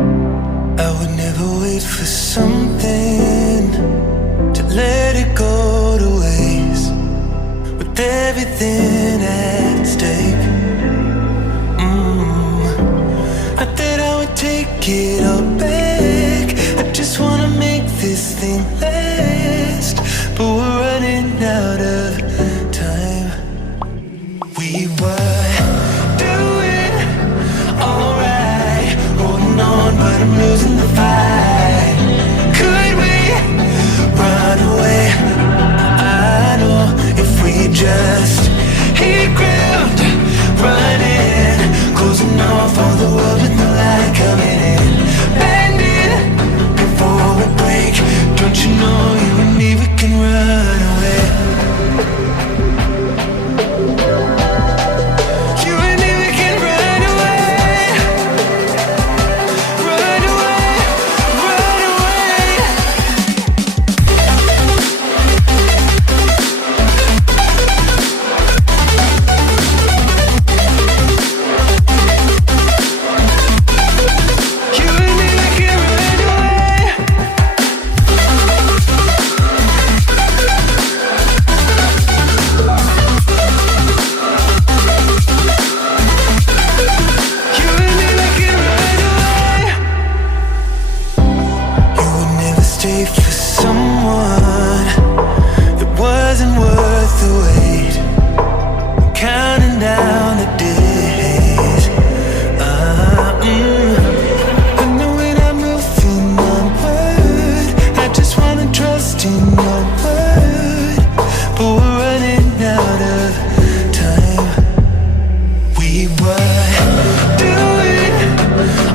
I would never wait for something to let it go to waste, with everything at stake. Not that I would take it all back, I just wanna make this thing last, but we're running out of time. We were doing alright, holding on, but I'm losing the fight. Could we run away? I know if we just hit ground, running, closing off all the world with no light coming in, bending before we break. Don't you know you and me, we can run away. You and me, we can run away. Run away, run away. You and me, we can run away. You and me, we can run away. You would never stay for someone that wasn't worth the wait. I'm counting down the days. I know when I'm moving onward, I just wanna trust in your word, but we're running out of time. We were doing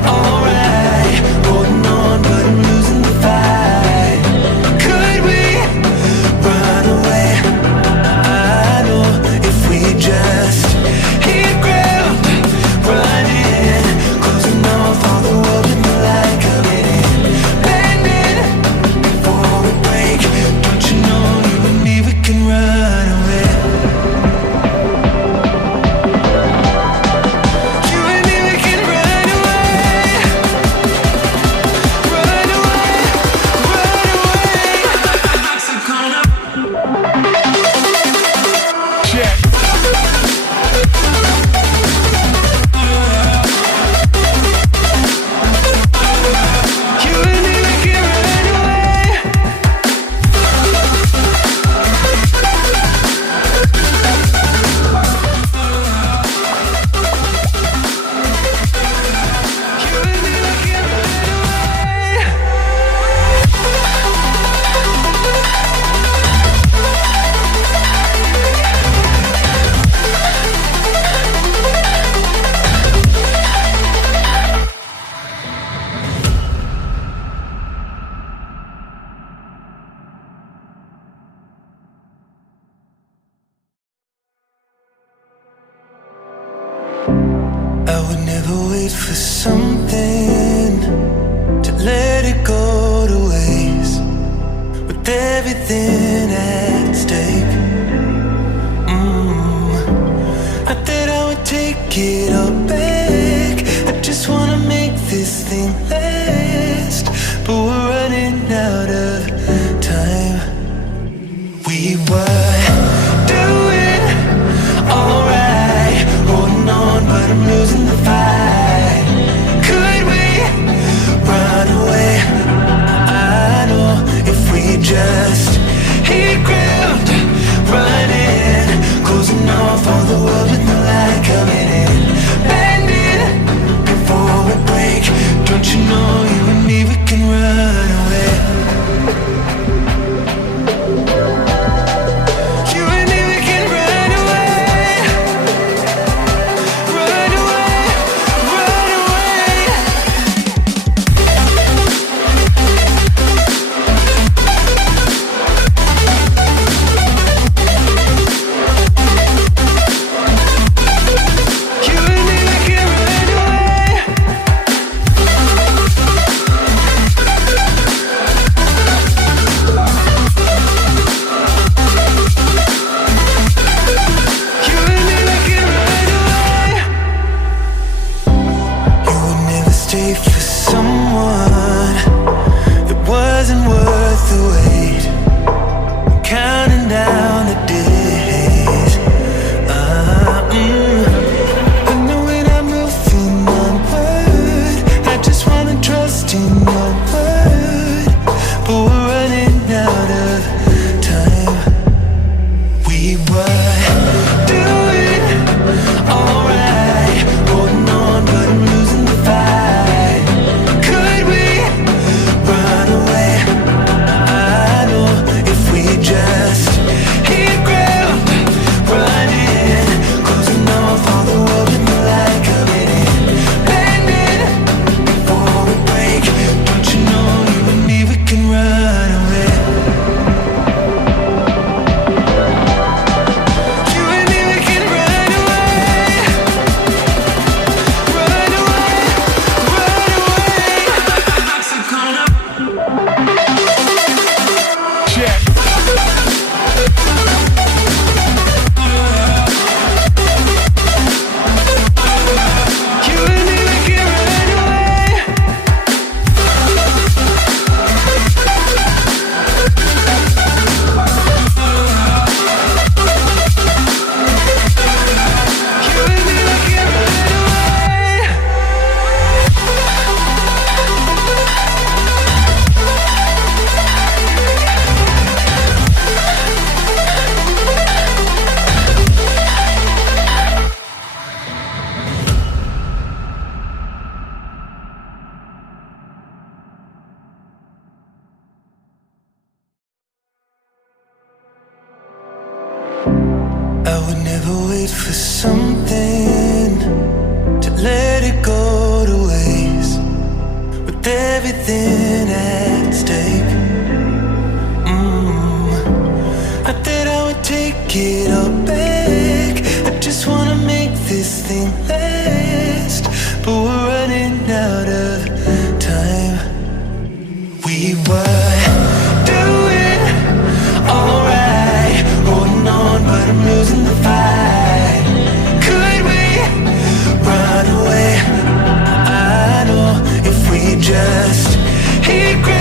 alright, holding on, but I'm losing the fight. Could we run away? I know if we just hit ground, running, closing off all the world with no light coming in, bending before we break. Don't you know you and me, we can run away. You and me, we can run away. Run away, run away. Check. You and me, we can run away. You and me, we can run away. I would never wait for something to let it go to waste, with everything at stake. Not that I would take it all back, I just wanna make this thing last, but we're running out of time. We were doing alright, holding on, but I'm losing the fight. Could we run away? I know if we just hit ground, running, closing off all the world with no light coming in, bending before we break. Don't you know you and me, we can run away. You and me, we can run away. Run away, run away. You and me, we can run away. You and me, we can run away. You would never stay for someone that wasn't worth the wait. I'm counting down the days. I know when I'm moving onward, I just wanna trust in your word, but we're running out of time. We were doing alright, holding on, but I'm losing the fight. Could we run away? I know if we just hit ground running, closing off all the world with the light coming in, bending before we break. Don't you know you and me, we can run away. You and me, we can run away. Run away, run away. So gonna check. You and me, we can run away. You and me, we can run away. I would never wait for something to let it go to waste, with everything at stake. I thought I would take it all back. I just wanna make this thing last, but we're running out of time. We were doing alright, holding on, but I'm losing the fight. Could we run away? I know if we just hit ground